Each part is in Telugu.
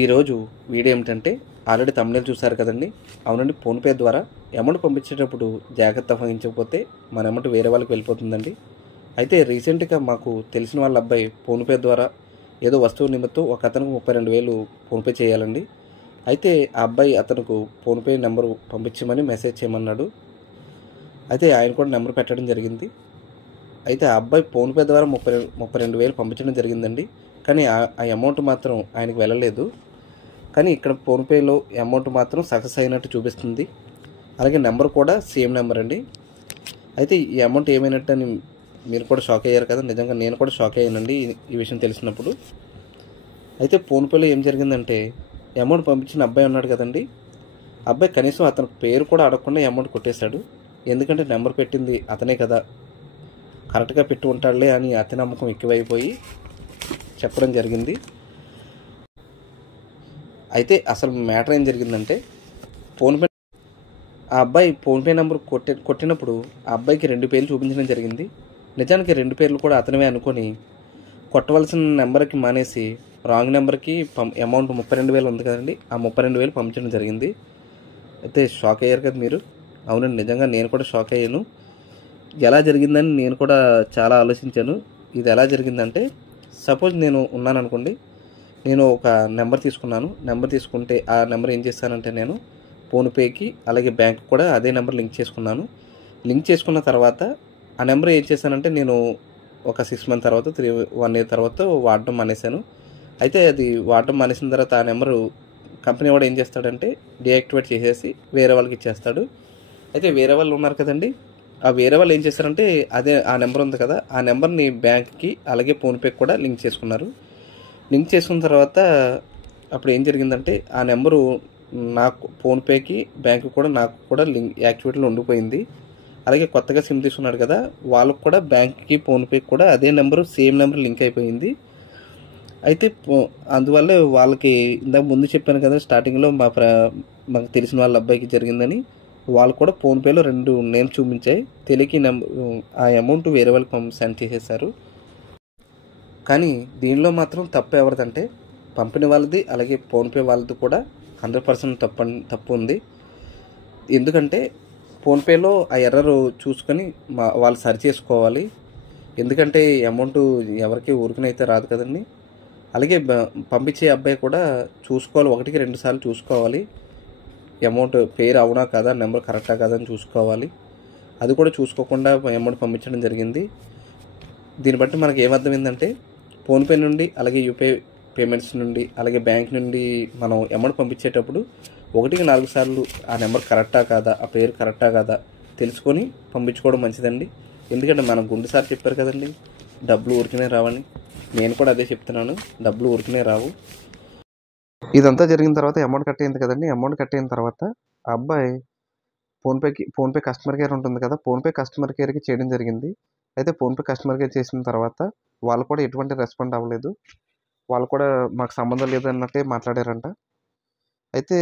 ఈరోజు వీడియో ఏమిటంటే ఆల్రెడీ తమిళ చూసారు కదండి. అవునండి, ఫోన్పే ద్వారా అమౌంట్ పంపించేటప్పుడు జాగ్రత్త వహించకపోతే మన అమౌంట్ వేరే వాళ్ళకి వెళ్ళిపోతుందండి. అయితే రీసెంట్గా మాకు తెలిసిన వాళ్ళ అబ్బాయి ఫోన్పే ద్వారా ఏదో వస్తువు నిమిత్తం ఒక అతనికి 32,000 ఫోన్పే చేయాలండి. అయితే ఆ అబ్బాయి అతనికి ఫోన్పే నెంబరు పంపించమని మెసేజ్ చేయమన్నాడు. అయితే ఆయన కూడా నెంబర్ పెట్టడం జరిగింది. అయితే ఆ అబ్బాయి ఫోన్పే ద్వారా 32,000 పంపించడం జరిగిందండి. కానీ ఆ అమౌంట్ మాత్రం ఆయనకు వెళ్ళలేదు. కానీ ఇక్కడ ఫోన్పేలో అమౌంట్ మాత్రం సక్సెస్ అయినట్టు చూపిస్తుంది. అలాగే నెంబర్ కూడా సేమ్ నెంబర్ అండి. అయితే ఈ అమౌంట్ ఏమైనట్టు అని మీరు కూడా షాక్ అయ్యారు కదా. నిజంగా నేను కూడా షాక్ అయ్యానండి ఈ విషయం తెలిసినప్పుడు. అయితే ఫోన్పేలో ఏం జరిగిందంటే అమౌంట్ పంపించిన అబ్బాయి ఉన్నాడు కదండి, అబ్బాయి కనీసం అతని పేరు కూడా అడగకుండా అమౌంట్ కొట్టేశాడు. ఎందుకంటే నెంబర్ పెట్టింది అతనే కదా, కరెక్ట్గా పెట్టి ఉంటాడులే అని అతి నమ్మకం ఎక్కువైపోయి చెప్పడం జరిగింది. అయితే అసలు మ్యాటర్ ఏం జరిగిందంటే ఫోన్పే ఆ అబ్బాయి ఫోన్పే నెంబర్ కొట్టినప్పుడు ఆ అబ్బాయికి 2 పేర్లు చూపించడం జరిగింది. నిజానికి 2 పేర్లు కూడా అతనివే అనుకొని కొట్టవలసిన నెంబర్కి మానేసి రాంగ్ నెంబర్కి అమౌంట్ 32,000 ఉంది కదండి, ఆ 32,000 పంపించడం జరిగింది. అయితే షాక్ అయ్యారు కదా మీరు. అవునండి, నిజంగా నేను కూడా షాక్ అయ్యాను. ఎలా జరిగిందని నేను కూడా చాలా ఆలోచించాను. ఇది ఎలా జరిగిందంటే, సపోజ్ నేను ఉన్నాను అనుకోండి, నేను ఒక నెంబర్ తీసుకున్నాను. నెంబర్ తీసుకుంటే ఆ నెంబర్ ఏం చేశానంటే నేను ఫోన్పేకి అలాగే బ్యాంక్ కూడా అదే నెంబర్ లింక్ చేసుకున్నాను. లింక్ చేసుకున్న తర్వాత ఆ నెంబర్ ఏం చేశానంటే నేను ఒక 6 మంత్ తర్వాత 1 ఇయర్ తర్వాత వాడడం మానేశాను. అయితే అది వాడడం మానేసిన తర్వాత ఆ నెంబరు కంపెనీ వాడు ఏం చేస్తాడంటే డీయాక్టివేట్ చేసేసి వేరే వాళ్ళకి ఇచ్చేస్తాడు. అయితే వేరే వాళ్ళు ఉన్నారు కదండి, ఆ వేరే వాళ్ళు ఏం చేస్తారంటే అదే ఆ నెంబర్ ఉంది కదా, ఆ నెంబర్ని బ్యాంక్కి అలాగే ఫోన్పేకి కూడా లింక్ చేసుకున్నారు. లింక్ చేసుకున్న తర్వాత అప్పుడు ఏం జరిగిందంటే ఆ నెంబరు నాకు ఫోన్పేకి బ్యాంకు కూడా నాకు కూడా లింక్ యాక్టివేట్లో ఉండిపోయింది. అలాగే కొత్తగా సిమ్ తీసుకున్నాడు కదా, వాళ్ళకు కూడా బ్యాంక్కి ఫోన్పేకి కూడా అదే నెంబరు సేమ్ నెంబర్ లింక్ అయిపోయింది. అయితే అందువల్ల వాళ్ళకి ఇందాక ముందు చెప్పాను కదా స్టార్టింగ్లో మాకు తెలిసిన వాళ్ళ అబ్బాయికి జరిగిందని, వాళ్ళు కూడా ఫోన్పేలో 2 నేమ్స్ చూపించాయి. తెలియకి ఆ అమౌంట్ వేరే వాళ్ళకి సెండ్ చేసేసారు. కానీ దీనిలో మాత్రం తప్పు ఎవరిదంటే పంపిన వాళ్ళది అలాగే ఫోన్పే వాళ్ళది కూడా 100% తప్పు ఉంది. ఎందుకంటే ఫోన్పేలో ఆ ఎర్రర్ చూసుకొని వాళ్ళు సరి చేసుకోవాలి. ఎందుకంటే అమౌంట్ ఎవరికి ఊరికనైతే రాదు కదండి. అలాగే పంపించే అబ్బాయి కూడా చూసుకోవాలి, 1కి 2 సార్లు చూసుకోవాలి. అమౌంట్ పేరు అవునా కదా, నెంబర్ కరెక్టా కదా అని చూసుకోవాలి. అది కూడా చూసుకోకుండా అమౌంట్ పంపించడం జరిగింది. దీన్ని బట్టి మనకి ఏమర్థమైందంటే ఫోన్పే నుండి అలాగే యూపీఐ పేమెంట్స్ నుండి అలాగే బ్యాంక్ నుండి మనం అమౌంట్ పంపించేటప్పుడు 1కి 4 సార్లు ఆ నెంబర్ కరెక్టా కాదా, ఆ పేరు కరెక్టా కాదా తెలుసుకొని పంపించుకోవడం మంచిదండి. ఎందుకంటే మన గుండు సార్ చెప్పారు కదండి, డబ్బులు ఊరికనే రావని. నేను కూడా అదే చెప్తున్నాను, డబ్బులు ఊరికనే రావు. ఇదంతా జరిగిన తర్వాత అమౌంట్ కట్ అయింది కదండి. అమౌంట్ కట్ అయిన తర్వాత ఆ అబ్బాయి ఫోన్పే కస్టమర్ కేర్ ఉంటుంది కదా, ఫోన్పే కస్టమర్ కేర్కి చేయడం జరిగింది. అయితే ఫోన్పే కస్టమర్ కేర్ చేసిన తర్వాత వాళ్ళు కూడా ఎటువంటి రెస్పాండ్ అవ్వలేదు. వాళ్ళు కూడా మాకు సంబంధం లేదన్నట్టే మాట్లాడారంట. అయితే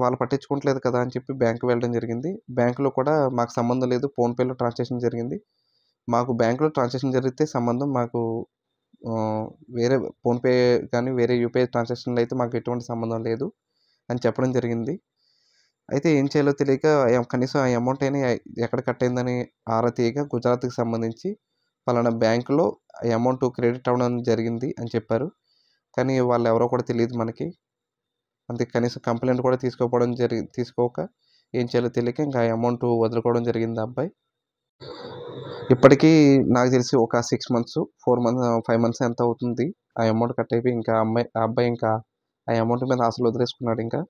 వాళ్ళు పట్టించుకోవట్లేదు కదా అని చెప్పి బ్యాంకు వెళ్ళడం జరిగింది. బ్యాంకులో కూడా మాకు సంబంధం లేదు, ఫోన్పేలో ట్రాన్సాక్షన్ జరిగింది, మాకు బ్యాంకులో ట్రాన్సాక్షన్ జరిగితే సంబంధం, మాకు వేరే ఫోన్పే కానీ వేరే యూపీఐ ట్రాన్సాక్షన్లో అయితే మాకు ఎటువంటి సంబంధం లేదు అని చెప్పడం జరిగింది. అయితే ఏం చేయాలో తెలియక కనీసం ఆ అమౌంట్ అయినా ఎక్కడ కట్ అయిందని ఆరా తీయగా గుజరాత్కి సంబంధించి పలానా బ్యాంకులో అమౌంట్ క్రెడిట్ అవ్వడం జరిగింది అని చెప్పారు. కానీ వాళ్ళు ఎవరో కూడా తెలియదు మనకి. అంతే, కనీసం కంప్లైంట్ కూడా తీసుకోక ఏం చేయాలో తెలియక ఇంకా అమౌంట్ వదులుకోవడం జరిగింది ఆ అబ్బాయి. ఇప్పటికీ నాకు తెలిసి ఒక 6 మంత్స్ 5 మంత్స్ ఎంత అవుతుంది ఆ అమౌంట్ కట్ అయిపోయి. ఇంకా ఆ అబ్బాయి ఇంకా ఆ అమౌంట్ మీద ఆశలు వదిలేసుకున్నాడు ఇంకా.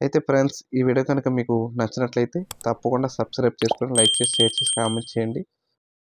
అయితే ఫ్రెండ్స్, ఈ వీడియో కనుక మీకు నచ్చినట్లయితే తప్పకుండా సబ్స్క్రైబ్ చేసుకొని లైక్ చేసి షేర్ చేసి కామెంట్ చేయండి.